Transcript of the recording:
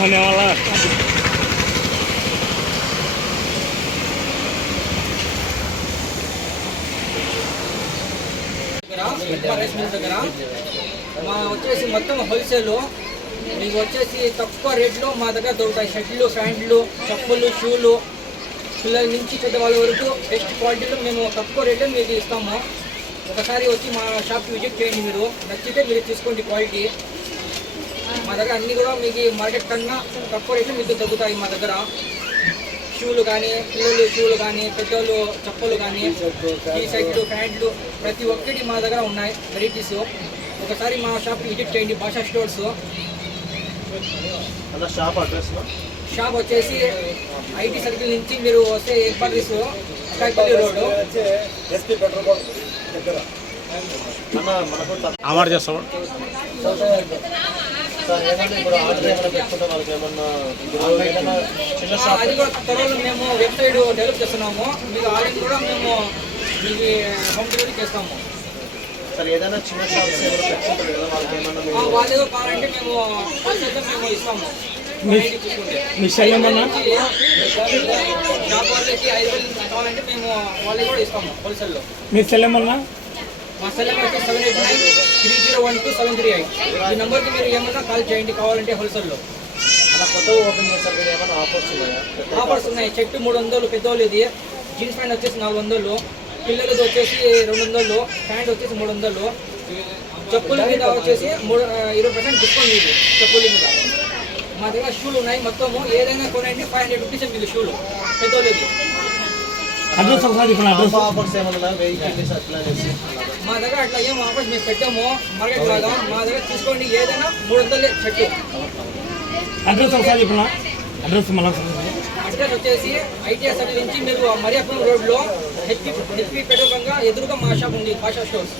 होने वाला। Rice mill దగ్గర మా వచ్చేసి మొత్తం హోల్సేల్ మీకు వచ్చేసి తక్కువ రేట్లో మా దగ్గర దొరుకుతాయి. షర్ట్లు, ప్యాంట్లు, చెప్పులు, షూలు, పిల్లల నుంచి పెద్దవాళ్ళ వరకు బెస్ట్ క్వాలిటీలో మేము తక్కువ రేట్లో మీకు ఇస్తాము. ఒకసారి వచ్చి మా షాప్కి విజిట్ చేయండి. మీరు నచ్చితే మీరు తీసుకోండి. క్వాలిటీ మా దగ్గర అన్నీ కూడా మీకు మార్కెట్ కన్నా తక్కువ రేట్లు మీకు తగ్గుతాయి. మా దగ్గర షూలు కానీ, పిల్లలు షూలు కానీ, పెద్దోళ్ళు చెప్పులు కానీ, టీ షర్ట్లు, ప్యాంట్లు ప్రతి ఒక్కటి మా దగ్గర ఉన్నాయి వెరైటీస్. ఒకసారి మా షాప్కి విజిట్ చేయండి. భాషా స్టోర్స్. షాప్ వచ్చేసి ఐటీ సర్కిల్ నుంచి మీరు వస్తే ఏర్పాటు రోడ్డు అమర్ చేస్తాం. అది కూడా త్వరలో మేము వెబ్సైట్ డెవలప్ చేస్తున్నాము. మీకు ఆర్డర్ కూడా మేము మీకు హోమ్ డెలివరీ చేస్తాము. వాళ్ళు కావాలంటే మేము మేము ఇస్తాము. మీ సెల్ ఏమన్నా షాప్ వాళ్ళకి 5,000 కావాలంటే మేము వాళ్ళకి కూడా ఇస్తాము హోల్సేల్లో. మీ సెల్ ఏమన్నా మా సెల్ నెంబర్ వచ్చి 78930127338. ఈ నెంబర్కి మీరు ఏమన్నా కాల్ చేయండి కావాలంటే హోల్సేల్లో. ఆఫర్స్ ఉన్నాయి. చెట్టు 300, పెద్దోళ్ళు ఇది. జీన్స్ ప్యాంట్ వచ్చేసి 400, పిల్లలది వచ్చేసి 200, ప్యాంట్ వచ్చేసి 300. చెప్పుల మీద వచ్చేసి 20% డిస్కౌంట్ ఇది చెప్పుల మీద. మా దగ్గర షూలు ఉన్నాయి. మొత్తము ఏదైనా కొనండి 500 రూపీస్ మీకు షూలు పెద్దోళ్ళది. మా దగ్గర అట్లా ఏం ఆఫర్స్ మేము పెట్టాము మార్కెట్ లాగా. మా దగ్గర తీసుకోండి ఏదైనా 300 చెట్టు. అడ్రస్ వచ్చేసి ఐటీఐ సర్కిల్ నుంచి మీరు మరియాపురం రోడ్లో హెచ్పి పెట్రోల్ బంక్ ఎదురుగా మా షాప్ ఉంది భాషా స్టోర్స్.